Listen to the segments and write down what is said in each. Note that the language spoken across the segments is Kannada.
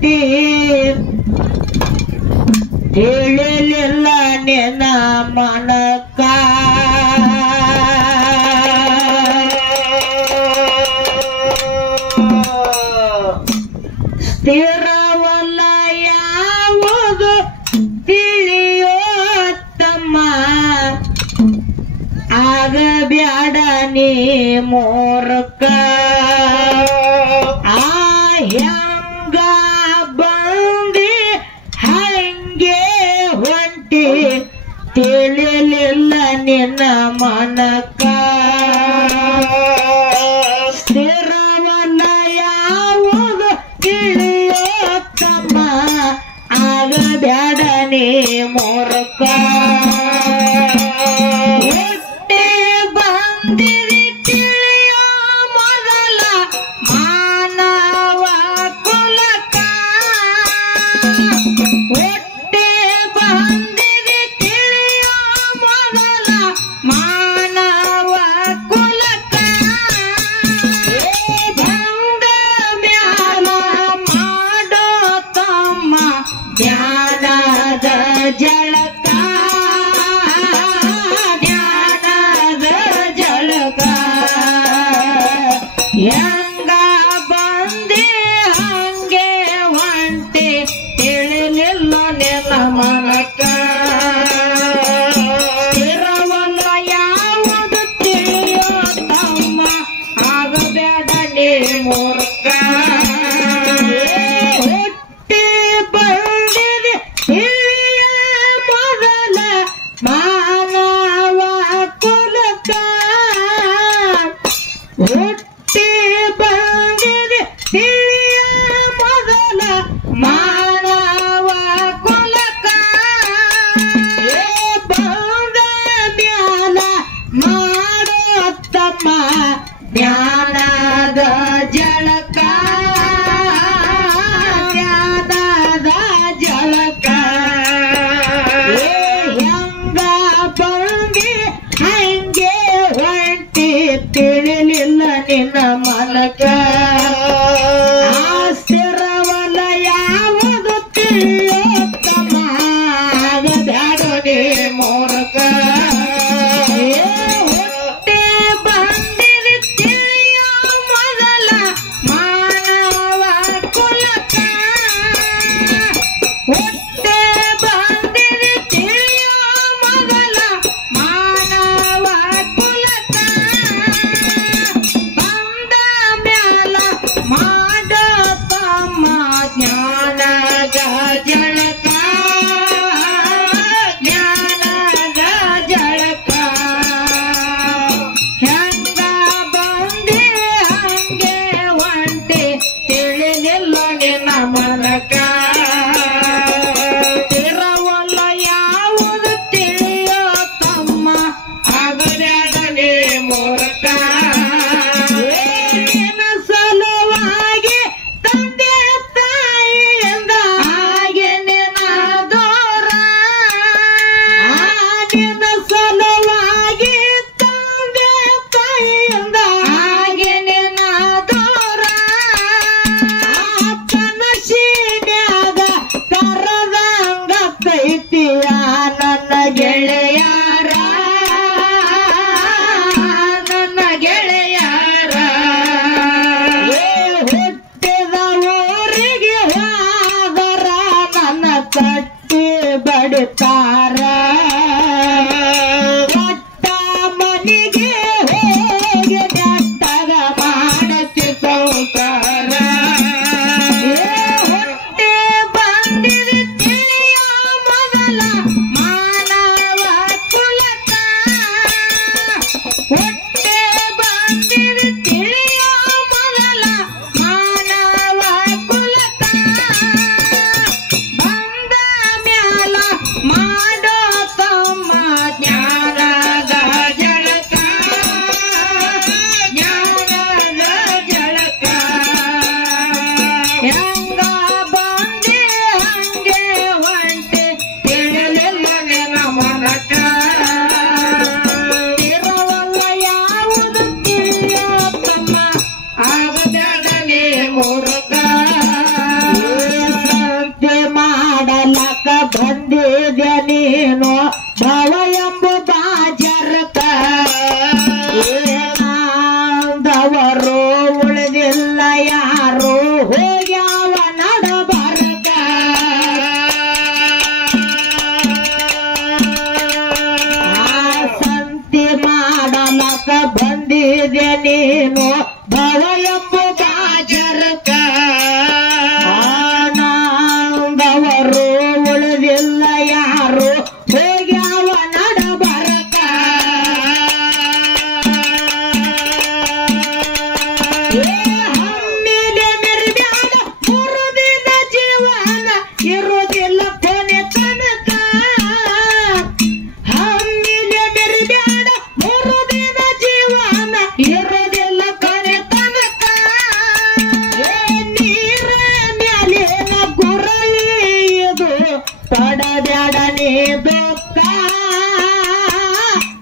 ಹುಟ್ಟಿ ತಿಳಿಲಿಲ್ಲ ನಿನ್ನ ಮನಕ ಸ್ಥಿರವಲ್ಲ ಯಾವುದು ತಿಳಿಯೋ ತಮ್ಮ ಆಗಬ್ಯಾಡ ನೀ ಮೂರ್ಖ ಹೆಂಗ ಬಂದಿ ಹಂಗೆ ಹೊಂಟಿ ತಿಳಿಲಿಲ್ಲ ನಿನ್ನ ಮನಕ ಸ್ಥಿರವಲ್ಲ ಯಾವುದು ತಿಳಿಯೋ ತಮ್ಮ ಆಗಬ್ಯಾಡ ನೀ ಮೂರ್ಖ ಹುಟ್ಟಿ ಬಂದಿರಿ ತಿಳಿಯೋ ಮೊದಲ ಮಾನವ ಕುಲಕ ಹುಟ್ಟಿ ಬಂದಿರಿ ತಿಳಿಯೋ ಮೊದಲ ಮಾನವ ಕುಲಕ ಬಂದ ಮ್ಯಾಲ ಮಾಡೋ ತಮ್ಮ ಜ್ಞಾನದ ಜಳಕ ಜ್ಞಾನದ ಜಳಕ ಹೆಂಗ ಬಂದೆ ಹಂಗೆ ಹೊಂಟೆ ತಿಳಿಲಿಲ್ಲ ನಿನ್ನ ಮನಕ ಸ್ಥಿರವಲ್ಲ ಯಾವುದು ತಿಳಿಯೋ ತಮ್ಮ ಆಗಬೇಡ ನೀ ಮೂರ್ಖ ಹುಟ್ಟಿ ಬಂದಿದೆ ತಿಳಿಯ ಮೊದಲ ಮಾನವ ಕುಲಕ ಹುಟ್ಟಿ ಬಂದಿದೆ ತಿಳಿಯ ಮೊದಲ ಮಾನವ ಕುಲಕ ಬಂದ ಮ್ಯಾಲ ಮಾಡೋ ತಮ್ಮ ಜ್ಞಾನದ ಜಳಕ ಜ್ಞಾನದ ಜಳಕ ಹೆಂಗ ಬಂದಿ ಹಂಗೆ ಹೊಂಟಿ ತಿಳಿಲಿಲ್ಲ ನಿನ್ನ ಮನಕ ಸ್ಥಿರವಲ್ಲ ಯಾವುದು ತಿಳಿಯೋ ತಮ್ಮ ಆಗಬ್ಯಾಡ ನೀ ಮೂರ್ಖ ಹುಟ್ಟಿ ಬಂದಿರಿ ತಿಳಿಯೋ ಮೊದಲ ಮಾನವ ಕುಲಕ ಹುಟ್ಟಿ ಬಂದಿರಿ ತಿಳಿಯೋ ಮೊದಲ ಮಾನವ ಕುಲಕ ಬಂದ ಮ್ಯಾಲ ಮಾಡೋ ತಮ್ಮ ಜ್ಞಾನದ ಜಳಕ ಜ್ಞಾನದ ಜಳಕ ಹೆಂಗ ಬಂದೆ ಹಂಗೆ ಹೊಂಟೆ ತಿಳಿಲಿಲ್ಲ ನಿನ್ನ ಮನಕ ಸ್ಥಿರವಲ್ಲ ಯಾವುದು ತಿಳಿಯೋ ತಮ್ಮ ಆಗಬ್ಯಾಡ ನೀ ಮೂರ್ಖ ನಿನ್ನ ಸಲುವಾಗಿ ತಂದೆ ತಾಯಿಯಿಂದ ಹಾಗೆ ನಿನ್ನ ದೂರ ನಿನ್ನ ಸಲುವಾಗಿ ತಂದೆ ತಾಯಿಯಿಂದ ಹಾಗೆ ನಿನ್ನ ದೂರ ಕನಸಿನ್ಯಾಗ ನೀ ದುಃಖ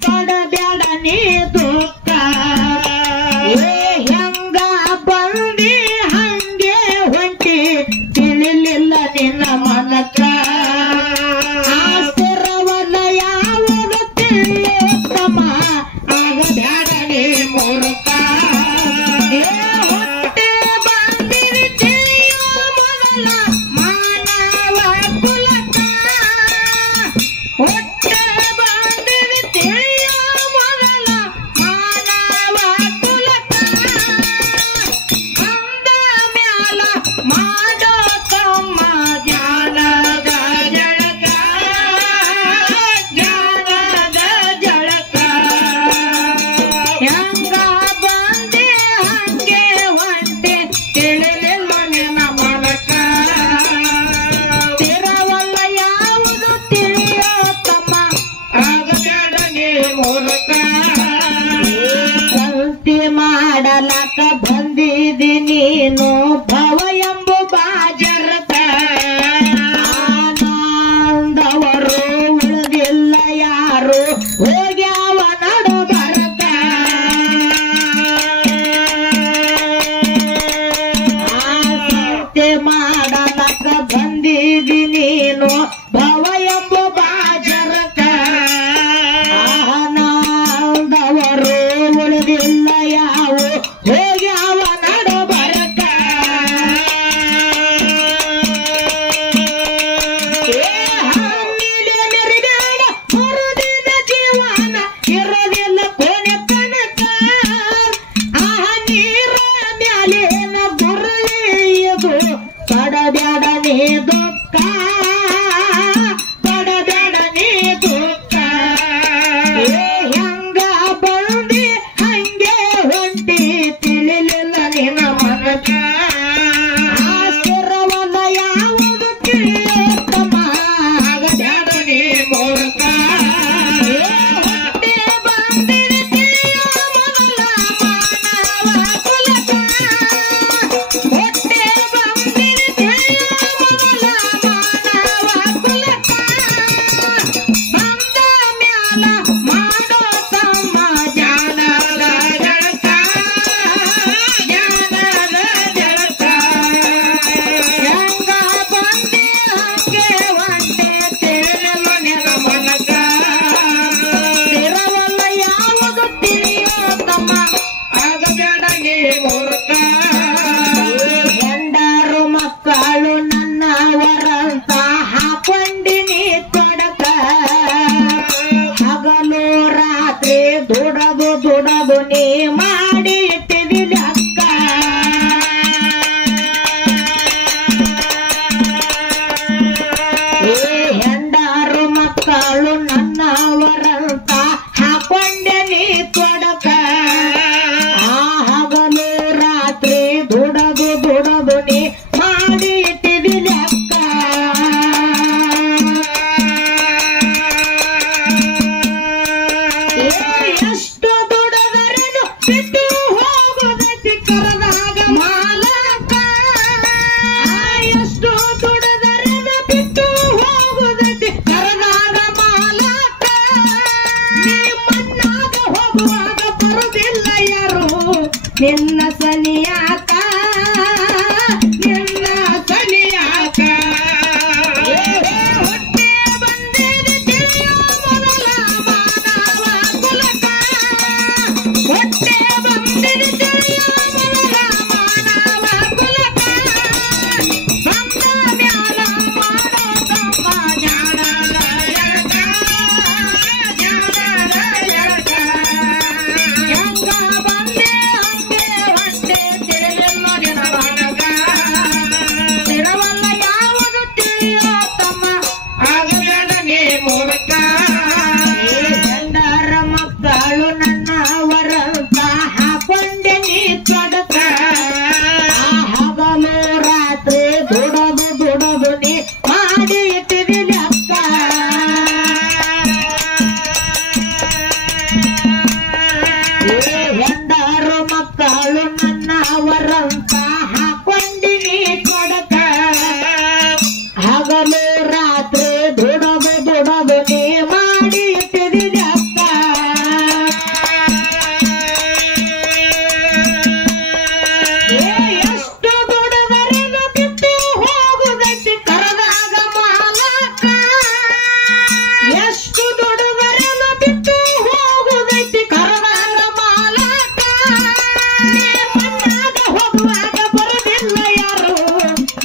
ಪಡಬೇಡ ನೀ ದುಃಖ ಹೆಂಗ ಬಂದಿ ಹಂಗೆ ಹೊಂಟಿ ತಿಳಿಲಿಲ್ಲ ನಿನ್ನ ಮನಕ ಆಸ್ತಿರವಲ್ಲ ಯಾವುದು ತಿಳಿಯುತ್ತಮ ಆಗಬೇಡ ನೀ ಮೂರ್ಖ ಹೊಟ್ಟೆ ಬಂದಿರಿ ತಿಳಿಯೋ ಮೊದಲ ಮಾನವ ಕುಲಕ ಹೊಟ್ಟೆ ಬಂದಿರಿ ತಿಳಿಯೋ ಮೊದಲ ಮಾನವ ಕುಲಕ ಅಂದ ಮ್ಯಾಲ ಮಾಡೋ ತಮ್ಮ ಜ್ಞಾನದ ಜಳಕ ಜ್ಞಾನದ ಜಳಕ ಹೆಂಗ ಬಂದೆ ಹಂಗೆ ಹೊಂಟೆ ತಿಳಿಲಿಲ್ಲ ನಿನ್ನ ಮನಕ ತಿರವಲ್ಲ ಯಾವುದು ತಿಳಿಯೋ ತಮ್ಮ ಆಗಬೇಡ ನೀ ಮೂರ್ಖ ಸಂತಿ ಮಾಡಲಕ ಬಂದಿದಿ ನೀನು ಭವ ಎಂಬ ಬಾಜರಕ ಆನಂದವರು ಉಳಿದಿಲ್ಲ ಯಾರು ಹೋಗ್ಯಾವ ನಡು ಬರಕ ಸಂತೆ ಮಾಡಲಕ ಬಂದಿದಿ ನೀನು ಭವ ಎಂಬ ಬಾಜರಕ ಆನಂದವರು ಉಳಿದಿಲ್ಲ ಯಾವು ಹೋಗ್ಯಾವ ನಡು ಬರಕ ಹಮ್ಮಿಲೆ ಮೆರಿಬೇಡ ಮರುದಿನ ಜೀವನ ಇರೋದಿಲ್ಲ ಕೊನೆ ತನಕ ನೀರ ಮ್ಯಾಲೇನ ಬರಲಿ ಇದು ಪಡಬೇಡ ನೀ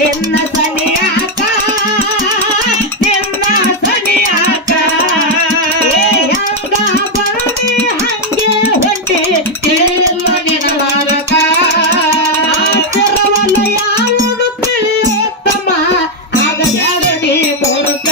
ನಿನ್ನ ಸನಿಯಾಕ ನಿನ್ನ ಸನಿಯಾಕ ಹೆಂಗ ಬಂದಿ ಹಂಗೆ ಹೊಂಟಿ ತಿಳಿಲ್ಲ ನಿನ ಮಾಲಕ ತಿರವಲ್ಲ ಯಾವುದು ತಿಳಿಯೋತ್ತಮ್ಮ ಆಗದ್ಯಾದ ನೀ ಮೂರ್ಖ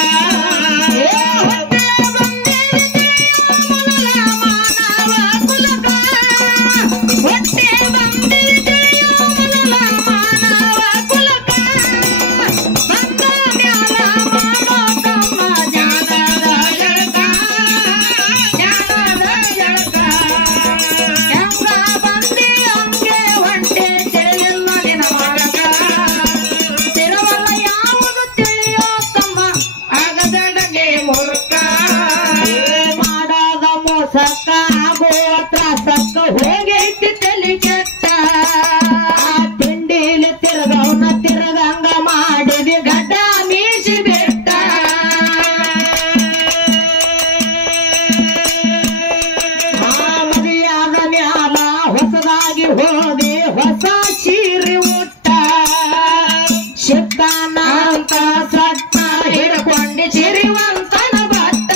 ಸಕ್ಕ ಆಗೋ ತ್ರಾಸಕ್ಕ ಹೋಗೈತಿ ತಲೆ ಕೆಟ್ಟ ತಿಂಡಿಲಿ ತಿರ್ಗವನ ತಿರ್ಗಂಗ ಮಾಡಿದಿ ಗಡ್ಡ ಮೀಸಿ ಬಿಟ್ಟ ಮದುವೆಯಾದ ಮ್ಯಾಲ ಹೊಸದಾಗಿ ಹೋದೆ ಹೊಸ ಸೀರೆ ಉಟ್ಟ ಶಿಕ್ಕಾನ ಅಂತ ಸಟ್ಟ ಹಿಡ್ಕೊಂಡಿ ಸಿರಿವಂತನ ಬಟ್ಟ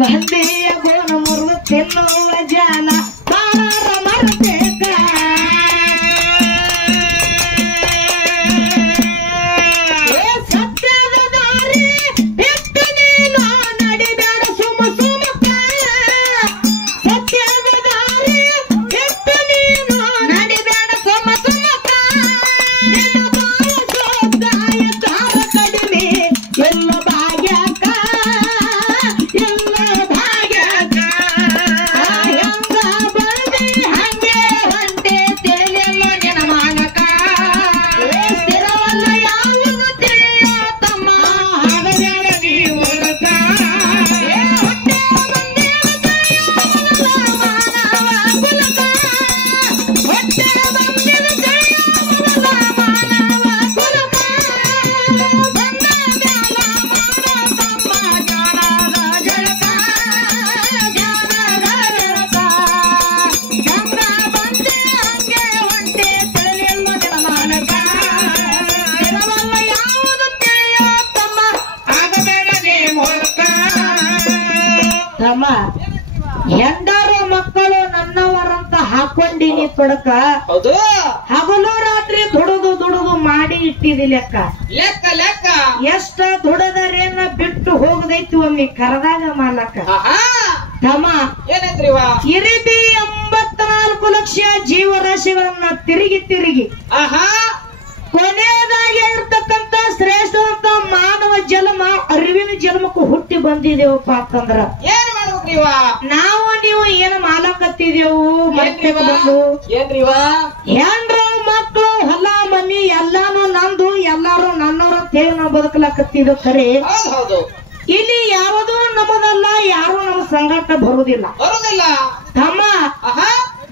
ಬಂದೆಯ ಗುಣ ಮುರುಗ ತಿನ್ನುವ ಜನ ಬಾಳರ ಮರಬೇಕ ಸತ್ಯದ ದಾರಿ ಬಿಟ್ಟು ನೀನು ನಡಿಬೇಡ ಸುಮ ಸುಮಕ ಸತ್ಯದ ದಾರಿ ಬಿಟ್ಟು ನೀನು ನಡಿಬೇಡ ಸುಮ ಸುಮಕ ನಿನ್ನ ಬಾಳ ಸೋದಾಯ ತಾರ ಕಡಿಮೆ ಎಲ್ಲ ಭಾಗ್ಯಕ ಹೆಂಡರು ಮಕ್ಕಳು ನನ್ನವರಂತ ಹಾಕೊಂಡಿನಿ ತೊಡಕ ಹೌದು ಹಗಲು ರಾತ್ರಿ ದುಡುದು ದುಡುದು ಮಾಡಿ ಇಟ್ಟಿದಿ ಲೆಕ್ಕ ಲೆಕ್ಕ ಲೆಕ್ಕ ಎಷ್ಟ ದುಡದರೇನ ಬಿಟ್ಟು ಹೋಗದೈತಿ ಒಮ್ಮೆ ಕರದಾಗ ಮಾಲಕ ತಮ್ಮ ಏನೈತ್ರಿವ ಇರಿಬಿ 84 ಲಕ್ಷ ಜೀವರಾಶಿಗಳನ್ನ ತಿರುಗಿ ತಿರುಗಿ ಕೊನೆಯದಾಗಿ ಇರ್ತಕ್ಕಂತ ಶ್ರೇಷ್ಠವಂತ ಮಾನವ ಜನ್ಮ ಅರಿವಿನ ಜನ್ಮಕ್ಕೂ ಹುಟ್ಟಿ ಬಂದಿದೇವಪ್ಪ ಅಂತಂದ್ರ ಏನ್ ಮಾಡ್ಬೇಕ್ರಿವ ನಾವು ನೀವು ಏನ ಮಾಲಕತ್ತಿದೇವು ಏನ್ರಿವ ಹೆಂಡ್ರು ಮಕ್ಕಳು ಹೊಲ ಮನಿ ಎಲ್ಲಾನು ನಂದು ಎಲ್ಲಾರು ನನ್ನವ್ರ ತೇವ್ ನಾವು ಬದುಕಲಾಕತ್ತಿದ್ವು ಖರೆ ಹೌದು ಇಲ್ಲಿ ಯಾವುದೋ ನಮ್ಮದಲ್ಲ, ಯಾರು ನಮ್ಮ ಸಂಗಾಟ ಬರುವುದಿಲ್ಲ. ಬರುದಿಲ್ಲ. ತಮ್ಮ ಆಹಾ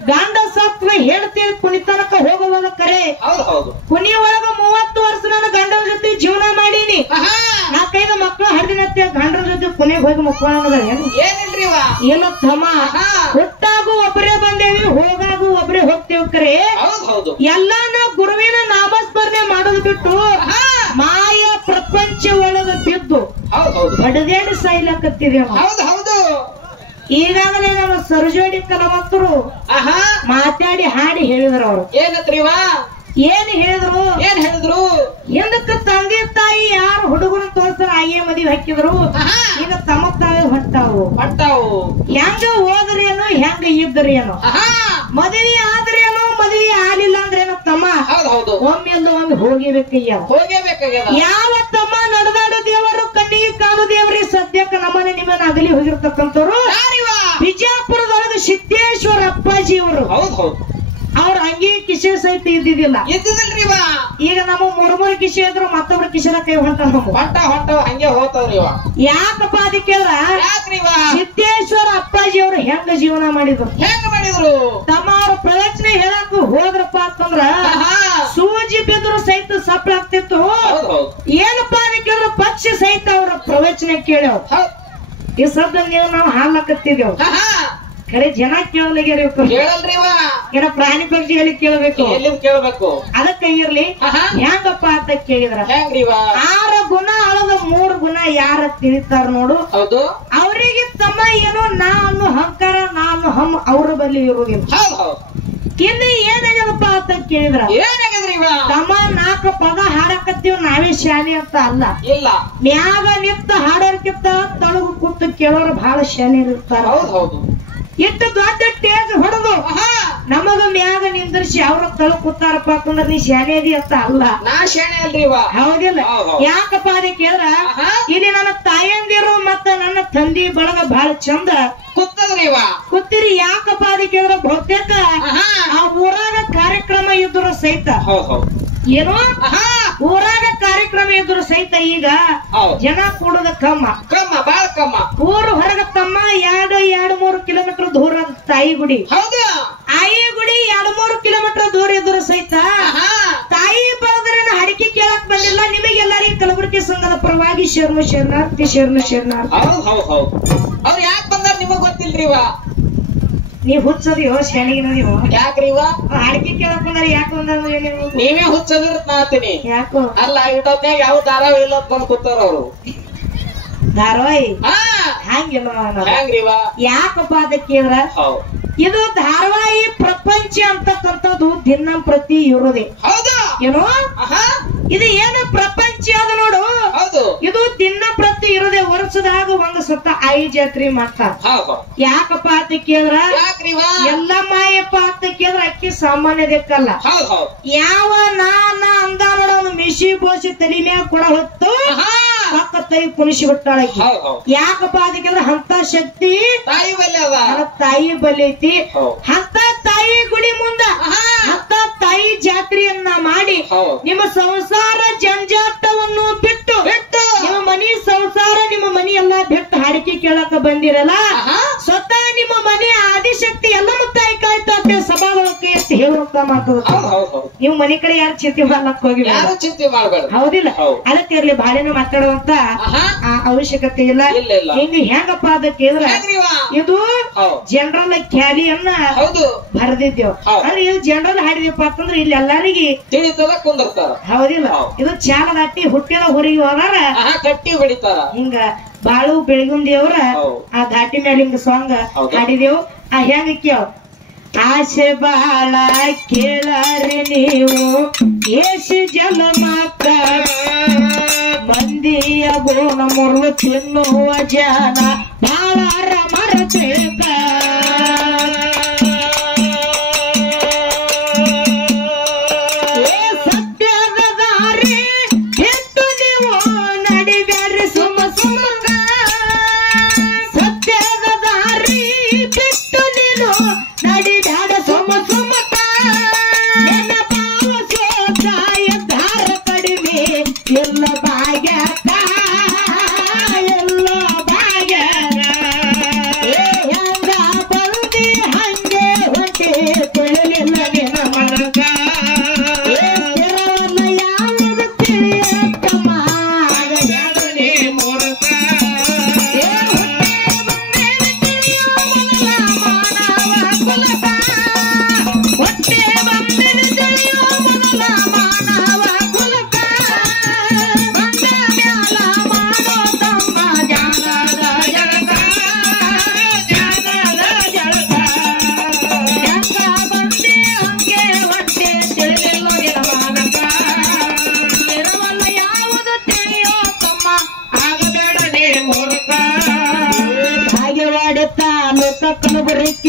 ಗಂಡ ಸತ್ವ ಹೇಳ್ತೀವಿ ಕುಣಿತನಕ ಹೋಗುವಾಗ ಕರೆ. ಹೌದು ಹೌದು. ಕುನಿ ಒಳಗ 30 ವರ್ಷ ನನ್ನ ಗಂಡನ ಜೊತೆ ಜೀವನ ಮಾಡೀನಿ. ಆಹಾ 4-5 ಮಕ್ಕಳು ಹರಿದಿನತ್ತೆ ಗಂಡನ ಜೊತೆ ಕೊನೆಗೆ ಹೋಗಿ ಮಕ್ಕಳ ಏನಿಲ್ರಿ ಇವ. ಇಲ್ಲ ತಮ್ಮ, ಆಹಾ ಹುಟ್ಟಾಗೂ ಒಬ್ಬರೇ ಬಂದೇವಿ, ಹೋಗಾಗೂ ಒಬ್ಬರೇ ಹೋಗ್ತೇವ್ ಕರೆ. ಹೌದು ಹೌದು. ಎಲ್ಲಾನ ಗುರುವಿನ ನಾಮಸ್ಮರಣೆ ಮಾಡೋದು ಬಿಟ್ಟು ಆಹಾ ಮಾಯ ಪ್ರಪಂಚ ಒಳಗ ಬಿದ್ದು ಹೌದು ಹೌದು. ಬಡದೇಡಿ ಸಾಯ್ಲಕತ್ತಿದೇವ. ಹೌದು ಹೌದು. ಈಗಾಗಲೇ ನಮ್ಮ ಸರಜೋಡಿ ಕಲಾವಂತರು ಆಹಾ ಮಾತಾಡಿ ಹಾಡಿ ಹೇಳಿದ್ರು. ಅವರು ಏನತ್ರಿ ಇವ. ಏನ್ ಹೇಳಿದ್ರು? ಏನ್ ಹೇಳಿದ್ರು? ಹಿಂದಕ್ಕ ತಂದೆ ತಾಯಿ ಯಾರು ಹುಡುಗರು ತೋರ್ಸ್ತಾರ ಆಯೇ ಮದುವೆ ಹಾಕಿದ್ರು. ಆಹಾ ಈಗ ತಮ್ಮ ತಾವೇ ಹೊಂಟಾವು. ಪಟ್ಟಾವು ಹೆಂಗ ಹೋದ್ರೇನು, ಹೆಂಗ ಇದ್ರೇನು, ಆಹಾ ಮದುವೆ ಆದ್ರೇನು, ಮದುವೆ ಆಗ್ಲಿಲ್ಲ ಅಂದ್ರೇನು ತಮ್ಮ ಹೌದು ಹೌದು. ಒಮ್ಮೆಲ್ಲ ಒಮ್ಮೆ ಹೋಗಿಬೇಕಯ್ಯ. ಹೋಗೇಬೇಕಾಗ್ಯದ. ಯಾವ ತಮ್ಮ ನಡೆದಾಡೋ ದೇವರು, ಕಣ್ಣಿಗೆ ಕಾಣು ದೇವರಿಗೆ ಸದ್ಯಕ್ಕೆ ನಮ್ಮನೆ ನಿಮ್ಮನ್ನ ಅಗಲಿ ಹೋಗಿರ್ತಕ್ಕಂಥವ್ರು ಯಾರಿವ? ಬಿಜಾಪುರದೊಳಗೆ ಸಿದ್ದೇಶ್ವರ ಅಪ್ಪಾಜಿ ಅವರು. ಹೌದು ಹೌದು. ಅವ್ರ ಅಂಗಿ ಕಿಶೆ ಸಹಿತ ಇದ್ದಿದ್ದಿಲ್ಲ. ಇದ್ದಿದಿಲ್ರಿ ಇವ. ಈಗ ನಮ್ಮ ಮೂರು ಕಿಶೆ ಇದ್ರು ಮತ್ತೊಬ್ರ ಕಿಶೆನ ಕೈ ಹೊಂಟ. ಹೊಂಟ ಹಂಗೆ ಹೋಗ್ತಾವ್ರಿ ಇವ. ಯಾಕಪ್ಪ ಅದಕ್ಕೆ ಯಾಕ್ರಿ ಇವ? ಸಿದ್ದೇಶ್ವರ ಅಪ್ಪಾಜಿ ಅವರು ಹೆಂಗ ಜೀವನ ಮಾಡಿದ್ರು, ಹೆಂಗ ಮಾಡಿದ್ರು? ತಮ್ಮ ಅವ್ರ ಪ್ರವಚನ ಹೇಳಕ್ ಹೋದ್ರಪ್ಪ ಅಂತಂದ್ರ ಆಹಾ ಸೂಜಿ ಬಿದ್ರು ಸಹಿತ ಸಪ್ಲಾಗ್ತಿತ್ತು. ಹೌದು ಹೌದು. ಏನಪ್ಪಾ ಅದಕ್ಕೆ ಪಕ್ಷಿ ಸಹಿತ ಅವ್ರ ಪ್ರವಚನ ಕೇಳ್ಯಾವ. ಹೌದು. ಈ ಸದ್ದ ನೀವು ನಾವು ಹಾಲಕತ್ತಿದ್ದೇವ್, ಆಹಾ ಖರೆ ಜನ ಕೇಳಲಾಗ್ಯಾರ. ಕೇಳಲ್ರಿ ಇವ. ಏನ ಪ್ರಾಣಿ ಪಕ್ಷಿ ಹೇಳಿ ಕೇಳಬೇಕು. ಎಲ್ಲಿಂದ ಕೇಳ್ಬೇಕು? ಅದಕ್ಕ ಇರ್ಲಿ. ಆಹಾ ಹೆಂಗಪ್ಪ ಅಂತ ಕೇಳಿದ್ರ ಹೆಂಗ್ರಿ ಇವ? 6 ಗುಣ ಅಳದ 3 ಗುಣ ಯಾರ ತಿಳಿತಾರ ನೋಡು, ಹೌದು. ಅವರಿಗೆ ತಮ್ಮ ಏನೋ ನಾನು ಅಹಂಕಾರ, ನಾನು ಹಮ್ ಅವ್ರ ಬಳಿ ಇರುವುದಿಲ್ಲ. ಹೌದು ಹೌದು. ಇನ್ನು ಏನಾಗ್ಯದಪ್ಪ ಅಂತ ಕೇಳಿದ್ರ ಏನಾಗದ್ರಿ ಇವ? ತಮ್ಮ 4 ಪದ ಹಾಡಕತ್ತೀವ್ ನಾವೇ ಶಾನೆ ಅಂತ ಅಲ್ಲ. ಇಲ್ಲ. ಮ್ಯಾಗ ನಿಂತ ಹಾಡೋರ್ಕಿಂತ ತಳಗು ಕೂತು ಕೇಳೋರು ಬಹಳ ಶಾನೆ ಇರ್ತಾರ. ಹೌದು ಹೌದು. ಎಷ್ಟು ದೊಡ್ಡ ಟೇಜ್ ಹೊಡೆದು ಆಹಾ ನಮಗ ಮ್ಯಾಗ ನಿಂದ್ರಿಸಿ ಅವ್ರ ತಳ ಕೂತಾರಪ್ಪ ಅಂತಂದ್ರ ನೀ ಶಾನೆ ಅದಿ ಅಂತ ಅಲ್ಲ. ನಾ ಶಾಣೆ ಅಲ್ರಿ ಇವ. ಹೌದಿಲ್ಲ? ಹೌದ್ ಹೌದ್. ಯಾಕಪ್ಪ ಅದೇ ಕೇಳ್ರ ಆಹಾ ಇಲ್ಲಿ ನನ್ನ ತಾಯಂದಿರು ಮತ್ತ ನನ್ನ ತಂದಿ ಬಳಗ ಬಹಳ ಚಂದ ಕೂತದ್ರಿ ಇವ. ಕೂತಿರಿ. ಯಾಕಪ್ಪ ಅದೇ ಕೇಳ್ರ ಬಹುತೇಕ ಆಹಾ ಆ ಊರಾಗ ಕಾರ್ಯಕ್ರಮ ಇದ್ರು ಸಹಿತ ಹೌದು ಹೌದು. ಏನೋ ಆಹಾ ಊರಾಗ ಕಾರ್ಯಕ್ರಮ ಇದ್ರು ಸಹಿತ ಈಗ ಹೌದು. ಜನ ಕೂಡದ ಕಮ್ಮ, ಕಮ್ಮ ಬಾಳ ಕಮ್ಮ. ಊರು ಹೊರಗ ತಮ್ಮ 2-3 ಕಿಲೋಮೀಟರ್ ದೂರ ತಾಯಿ ಗುಡಿ. ಹೌದು. ಆಯಿ ಗುಡಿ 2-3 ಕಿಲೋಮೀಟರ್ ದೂರ ಇದ್ರು ಸಹಿತ ಆಹಾ ತಾಯಿ ಬರೋದ್ರೇನ ಹಡಿಕೆ ಕೇಳಕ್ ಬಂದಿಲ್ಲ. ನಿಮಗೆಲ್ಲರಿಗೂ ಕಲಬುರಗಿ ಸಂಘದ ಪರವಾಗಿ ಶರಣು ಶರಣಾರ್ಥಿ, ಶರಣು ಶರಣಾರ್ಥಿ. ಹೌದು ಹೌದು ಹೌದು. ಅವ್ರು ಯಾಕೆ ಬಂದಾರ ನಿಮಗ್ ಗೊತ್ತಿಲ್ರಿ ಇವ. ನೀವ್ ಹುಚ್ಚದಿಯೋ ಶಾಣಿಗಿನ ನೀವು? ಯಾಕ್ರಿ ಇವ? ಅಡಿಕೆ ಕೇಳಕ್ ಬಂದಾರ. ಯಾಕೆ ಬಂದಾರ ನೀವು? ನೀವೇ ಹುಚ್ಚದಿರತ್ ನಾತೀನಿ. ಯಾಕೋ ಅಲ್ಲ ಇಟ್ಟೊತ್ನ್ಯಾಗ ಯಾವ ಧಾರಾವಾಹಿ ಇಲ್ಲ ಬಂದ್ ಕೂತಾರ ಅವ್ರು. ಧಾರವಾಹಿ ಹಾ ಹಂಗಿಲ್ಲ. ಹೆಂಗ್ರಿ ಇವ? ಯಾಕಪ್ಪ ಅದಕ್ಕೆ ಕೇಳ್ರ ಹೌದು. ಇದು ಧಾರವಾಹಿ ಪ್ರಪಂಚ ಅಂತಕ್ಕಂಥದ್ದು ದಿನ ಪ್ರತಿ ಇರೋದೆ. ಹೌದು. ಏನೋ ಆಹಾ ಇದು ಏನು ಪ್ರಪಂಚ ಅದ ನೋಡು, ಹೌದು. ಇದು ದಿನ ಪ್ರತಿ ಇರೋದೆ. ವರ್ಷದಾಗ ಒಂದು ಸುತ್ತ 5 ಜಾತ್ರೆ ಮಾಡ್ತಾರ. ಹೌದು. ಯಾಕಪ್ಪ ಅಂತ ಕೇಳ್ರ ಯಾಕ್ರಿ ಇವ? ಎಲ್ಲ ಮಾಯಪ್ಪ ಅಂತ ಕೇಳ್ರ ಅಕ್ಕಿ ಸಾಮಾನ್ಯದಕ್ಕಲ್ಲ. ಹೌದು ಹೌದು. ಯಾವ ನಾನ ಅಂದ ನೋಡ ಒಂದು ಮಿಶಿ ಬೋಸಿ ತಲೆ ಮ್ಯಾಗ ಕೊಡ ಹೊತ್ತು ಆಹಾ ಪಕ್ಕ ತೈ ಕುಣಿಸಿ ಬಿಟ್ಟಾಳಕಿ. ಹೌದು ಹೌದು. ಯಾಕಪ್ಪ ಅದಕ್ಕೆ ಅಂತ ಶಕ್ತಿ ತಾಯಿ ಬಲ್ಲೆ ಅದ. ನನ್ನ ತಾಯಿ ಬಲ್ಲಿ ಐತಿ. ಹೌದು. ಅಂತ ತಾಯಿ ಗುಡಿ ಮುಂದ ಆಹಾ ಅಂತ ತಾಯಿ ಜಾತ್ರೆಯನ್ನ ಮಾಡಿ ಹೌದು. ನಿಮ್ಮ ಸಂಸಾರ ಜಂಜಾಟವನ್ನು ಬಿಟ್ಟು ಬಿಟ್ಟು ನಿಮ್ಮ ಮನಿ ಸಂಸಾರ, ನಿಮ್ಮ ಮನಿ ಎಲ್ಲಾ ಬಿಟ್ಟು ಹಾಡಿಕೆ ಕೇಳಕ ಬಂದಿರಲ್ಲ. ಆಹಾ ಸ್ವತಃ ನಿಮ್ಮ ಮನೆ ಆದಿಶಕ್ತಿ ಎಲ್ಲ ಮುತ್ತಾಯಿ ಕಾಯ್ತಾ ಸಭಾಗಳಕ್ಕೆ ಎತ್ತಿ ಹೇಳುವಂತ ಮಾತು. ಹೌದು ಹೌದು ಹೌದು. ನೀವು ಮನೆ ಕಡೆ ಯಾರು ಚಿಂತೆ ಮಾಡ್ಲಕ್ ಹೋಗಿ ಯಾರು ಚಿಂತೆ ಮಾಡ್ಬೇಡ. ಹೌದಿಲ್ಲ? ಹೌದು. ಅದಕ್ಕೆ ಇರ್ಲಿ ಬಾಳೆನೂ ಮಾತಾಡುವಂತ ಆಹಾ ಅವಶ್ಯಕತೆ ಇಲ್ಲ. ಇಲ್ಲ ಇಲ್ಲ. ಹಿಂಗ ಹೆಂಗಪ್ಪ ಅದಕ್ಕೆ ಇದ್ರ ಹೆಂಗ್ರಿ ಇವ? ಇದು ಹೌದು. ಜನರಲ್ ಖ್ಯಾಲಿಯನ್ನ ಹೌದು. ಬರೆದಿದ್ದೇವ್. ಹೌದು. ಅಂದ್ರೆ ಇದು ಜನರಲ್ ಹಾಡಿದಪ್ಪ ಅಂತಂದ್ರೆ ಇಲ್ಲಿ ಎಲ್ಲರಿಗೆ ತಿಳಿತದ ಕುಂದರ್ತಾರ. ಹೌದಿಲ್ಲ? ಹೌದು. ಇದು ಚಾಲ ದಾಟಿ ಹುಟ್ಟಿದ ಹೊರಗೆ ಹೋಗಾರ ಆಹಾ ಕಟ್ಟಿ ಹೊಡಿತಾರ. ಹಿಂಗ ಬಾಳು ಬೆಳಗುಂದಿಯವ್ರ ಹೌದು. ಆ ದಾಟಿ ಮೇಲೆ ಹಿಂಗ ಸಾಂಗ್ ಹೌದು. ಹಾಡಿದೇವು. ಆ ಹೆಂಗ ಕೇವ್ ಆಸೆ ಬಾಳ ಕೇಳಾರಿ ನೀವು ಏಸಿ ಜಲ ಮಾತ್ರ ಮಂದಿಯ ಗೋಣ ಮುರಿದು ತಿನ್ನುವ ಜನ ಬಾಳಾರ ಮರಬೇಕ. ಸತ್ಯದ ದಾರಿ ಬಿಟ್ಟು ನೀವು ನಡಿಬ್ಯಾರಿ ಸುಮ ಸುಮಗ. ಸತ್ಯದ ದಾರಿ ಬಿಟ್ಟು ನೀನು ನಡಿಬ್ಯಾಡ ಸುಮ ಸುಮಕ. ನಿನ್ನ ಭಾವ ಸೋತಾಯ ದಾರ ಕಡಿಮೆ ಎಲ್ಲ ಭಾಗ್ಯಕ, ಎಲ್ಲ ಭಾಗ್ಯಕ.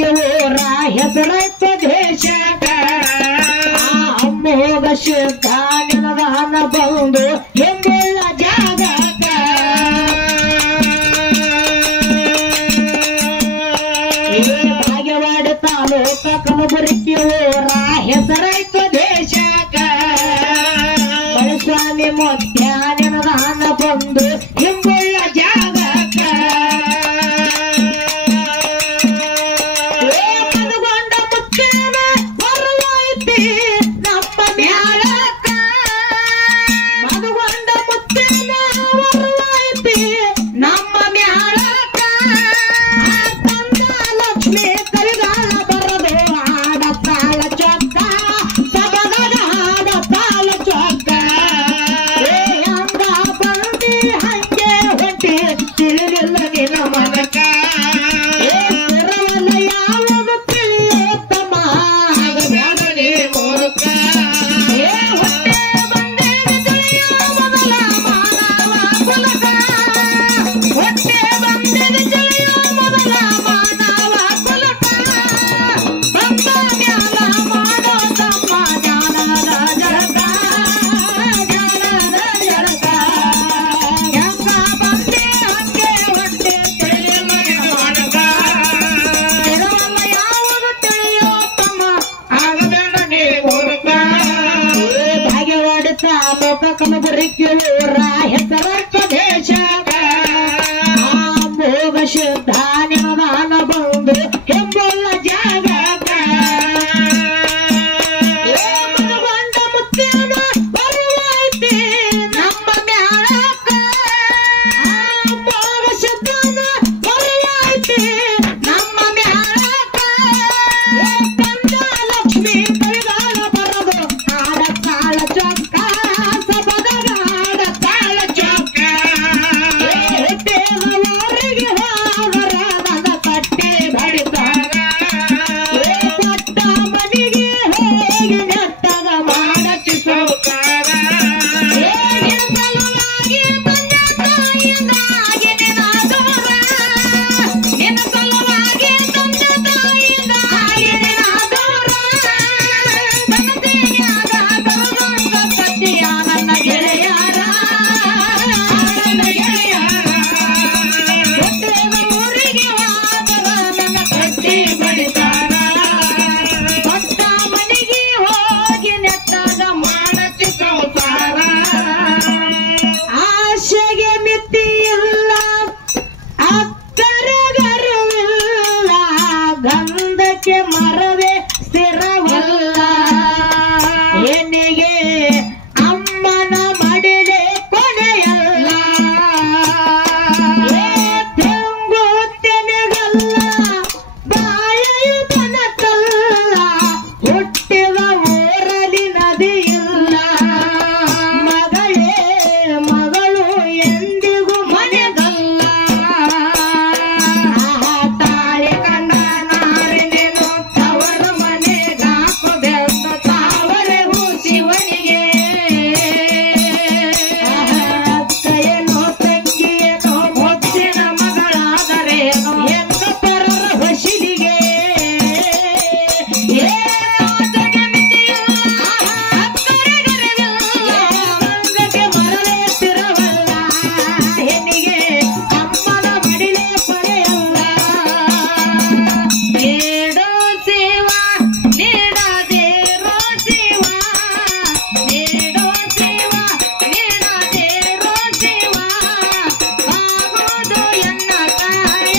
ಕಲಬುರಗಿ ಊರ ಹೆಸರಾಯ್ತು ದೇಶಕ ಅಮ್ಮೋಗ ಶುದ್ಧ ನಿನದಾನ ಬಂದು ಎಂಬುಳ್ಳ ಜಾಗಕ ಭಾಗ್ಯವಾಡ ತಾಲೂಕ ಕಲಬುರಗಿ ಊರ ಹೆಸರಾಯ್ತು ದೇಶಕ ಸ್ವಾಮಿ ಮುತ್ಯ ನಿನದಾನ ಬಂದು ಎಂಬುಳ್ಳ ಜಾಗಕ ಮನಗೊಂಡ ಮುತ್ತೇನ ಬರುವೈತಿ ನಮ್ಮ ಮ್ಯಾಲಕ ಮನಗೊಂಡ ಮುತ್ತೇನ ಬರುವೈತಿ ನಮ್ಮ ಮ್ಯಾಲಕ ತಂದ ಲಕ್ಷ್ಮಿ ಕರಿಗಾಲ ಬರದು ಆಡ ತಾಳ ಚೊಕ್ಕ ಸಬಗದ ಆಡ ತಾಳ ಚೊಕ್ಕ ತಿಳಿಲಿಲ್ಲ ನಿನ್ನ ಮನಕ ತಿರವಲ್ಲ ಯಾವುದು ತಿಳಿಯೋತ್ತಮ ಆಗಬೇಡ ನೀ ಮೂರ್ಖ ಹೊಟ್ಟೆ ಬಂದೇನೆ ತಿಳಿಯೋ ಮೊದಲ ಮಾನವ ಕುಲಕ ಹೊಟ್ಟೆ ಬಂದೇನೆ ತಿಳಿಯೋ ಮೊದಲ ಮಾನವ ಕುಲಕ ಬಂದ ಮ್ಯಾಲ ಮಾಡೋ ತಮ್ಮ ಜ್ಞಾನದ ಜಳಕ ಜ್ಞಾನದ ಜಳಕ ಹೆಂಗ ಬಂದೆ ಹಂಗೆ ಹೊಟ್ಟೆ ತಿಳಿಯಲ್ಲ ಮಾಡಕ ತಿರವಲ್ಲ ಯಾವುದು ತಿಳಿಯೋ ತಮ್ಮ ಆಗಬೇಡ ನೀ ಮೂರ್ಖ ಭಾಗ್ಯವಾಡ ತಾಲೂಕ ಕಲಬುರಗಿ ಊರ ಹೆಸರಾಯ್ತು ದೇಶಕ ಭೋಗ ಶುದ್ಧ ನಿನದಾನ ಬಂದು ಎಂಬುಳ್ಳ ಜಾಗಕ ಮನಗೊಂಡ ಮುತ್ತೇನ ಬರುವೈತಿ ನಮ್ಮ ಮ್ಯಾಲಕ ಭೋಗ ಶುದ್ಧನ ಬರುವೈತಿ ನಮ್ಮ ಮ್ಯಾಲಕ ತಂದ ಲಕ್ಷ್ಮಿ ಕೈಗಾಲ ಬರದು ಆಡ ತಾಳ ಚೊಕ್ಕ ಸಬಗದ ಆಡ ತಾಳ ಚೊಕ್ಕ ಹುಟ್ಟೇವರಿಗೆ ಹೋಗರ ನನ್ನ ಕಟ್ಟಿ ಬಡಿತಾರ ಕೊಟ್ಟ ಮನೆಗೆ ಹೋಗಿ ನೆಟ್ಟಗ ಮಾಡಚ್ಚಿ ಸೌಕಾರ ನಿನ್ನ ಸಲುವಾಗಿ ತಂದೆ ತಾಯಿಯಿಂದಾಗಿ ನಿನ್ನ ದೂರ ನಿನ್ನ ಸಲುವಾಗಿ ತಂದೆ ತಾಯಿಯಿಂದಾಗಿ ನಿನ್ನ ದೂರ ಕನಸಿನ್ಯಾಗ ಕರಗೊಂಡ ಕತ್ತಿಯ ನನ್ನ ಗೆಳೆಯರ ನನ್ನ ಗೆಳೆಯರ ಹುಟ್ಟೇದ ಊರಿಗೆ ಹೋದರ ನನ್ನ ಕಟ್ಟಿ ಬಡಿತಾರ ಕೊಟ್ಟ ಮನೆಗೆ ಹೋಗಿ ನೆಟ್ಟಾಗ ಮಾಡಚ್ಚಿ ಸಂಸಾರ ಆಶೆಗೆ ಮಿತಿ ಇಲ್ಲ ಅಕ್ಕರೆಗರುವಿಲ್ಲ ಗಂಧಕ್ಕೆ ಮರವೇ ಸ್ಥಿರವಲ್ಲ ಹೆಣ್ಣಿಗೆ ಅಮ್ಮನ ಮಡಿಲೆ ಕೊನೆಯಲ್ಲ ತೆಂಗು ತೆನೆಗಲ್ಲ ಬಾಳೆಯು ಬನಕಲ್ಲ ಹುಟ್ಟಿದ ಊರಲ್ಲಿ ನದಿ ಇಲ್ಲ ಮಗಳೇ ಮಗಳು ಎಂದಿಗೂ ಮನೆಗಲ್ಲ ತಾಳಿ ಕಂಡ ನಾರಿನೇನು ತವರು ಮನೆಗಾಕಬೇಕು ತಾವರೆಗೂ ಶಿವನಿಗೆ ಅತ್ತಯ್ಯನೋ ತಂಗಿಯನೋ ಮುತ್ತಿನ ಮಗಳಾದರೇನು ಎಂದ ಪರರ ಹೊಸಿಲಿಗೆ ಆಸೆಗೆ ಮಿತಿಯಿಲ್ಲ ಅಕ್ಕರೆಗರವಿಲ್ಲ ಗಂಧಕ್ಕೆ ಮರವೇ ಸ್ಥಿರವಲ್ಲ ಹೆಣ್ಣಿಗೆ ಅಮ್ಮನ ಮಡಿಲೆ ಕೊನೆಯಲ್ಲ ನೀಡೋ ಶಿವ ನೀಡದೇರೋ ಶಿವ ನೀಡೋ ಶಿವ ನೀಡದೇರೋ ಶಿವ ಆಗೋದು ಎನ್ನ ಕಾಯ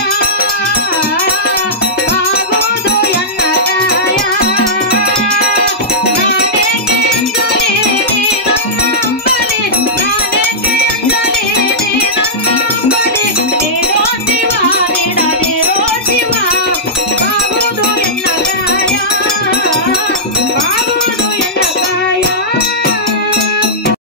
ಆಗೋದು ಎನ್ನ ಕಾಯ ನಾನೇಕೆ ಎಂದಲೇ ನೀ ನನ್ನ ಅಂಬಲಿ ನಾನೇಕೆ ಎಂದಲೇ ನೀ ನನ್ನ ಅಂಬಲಿ ನೀಡೋ ಶಿವ ನೀಡದಿರೋ ಶಿವ ಆಗೋದು ಎನ್ನ ಕಾಯ ಆಗೋದು